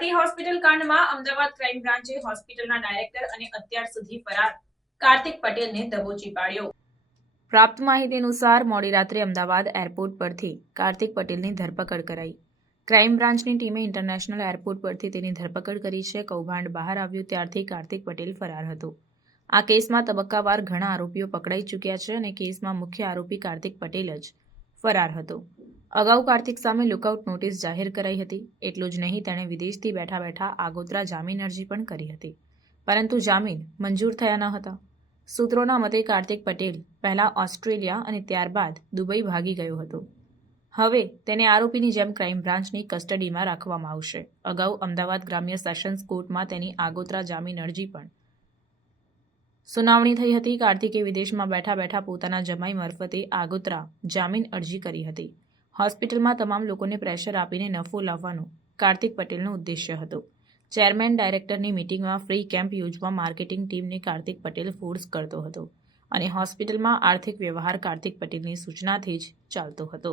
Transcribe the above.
Swati hospital કાંડમાં Ahmedabad crime બ્રાન્ચે હોસ્પિટલના director અને અત્યાર સુધી ફરાર કાર્તિક પટેલને દબોચી પાડ્યો। પ્રાપ્ત માહિતી અનુસાર મોડી રાત્રે અમદાવાદ એરપોર્ટ પરથી કાર્તિક પટેલની ધરપકડ કરાઈ। ક્રાઇમ બ્રાન્ચની ટીમે ઇન્ટરનેશનલ એરપોર્ટ પરથી તેની ધરપકડ કરી છે। કૌભાંડ બહાર આવ્યું ત્યારથી કાર્તિક પટેલ ફરાર હતો। આ કેસમાં તબક્કાવાર ઘણા આરોપીઓ પકડાઈ ચૂક્યા છે અને કેસમાં મુખ્ય આરોપી કાર્તિક પટેલ જ ફરાર હતો। અગાઉ કાર્તિક સામે લુકઆઉટ નોટિસ જાહેર કરાઈ હતી। એટલું જ નહીં, તેણે વિદેશથી બેઠા બેઠા આગોતરા જામીન અરજી પણ કરી હતી, પરંતુ જામીન મંજૂર થયા ન હતા। સૂત્રોના મતે કાર્તિક પટેલ પહેલા ઓસ્ટ્રેલિયા અને ત્યારબાદ દુબઈ ભાગી ગયો હતો। હવે તેને આરોપીની જેમ ક્રાઇમ બ્રાન્ચની કસ્ટડીમાં રાખવામાં આવશે। અગાઉ અમદાવાદ ગ્રામ્ય સેશન્સ કોર્ટમાં તેની આગોતરા જામીન અરજી પણ સુનાવણી થઈ હતી। કાર્તિકે વિદેશમાં બેઠા બેઠા પોતાના જમાઈ મારફતે આગોતરા જામીન અરજી કરી હતી। હોસ્પિટલમાં તમામ લોકોને પ્રેશર આપીને નફો લાવવાનો કાર્તિક પટેલનો ઉદ્દેશ્ય હતો। ચેરમેન ડાયરેક્ટરની મીટિંગમાં ફ્રી કેમ્પ યોજવા માર્કેટિંગ ટીમને કાર્તિક પટેલ ફોર્સ કરતો હતો અને હોસ્પિટલમાં આર્થિક વ્યવહાર કાર્તિક પટેલની સૂચનાથી જ ચાલતો હતો।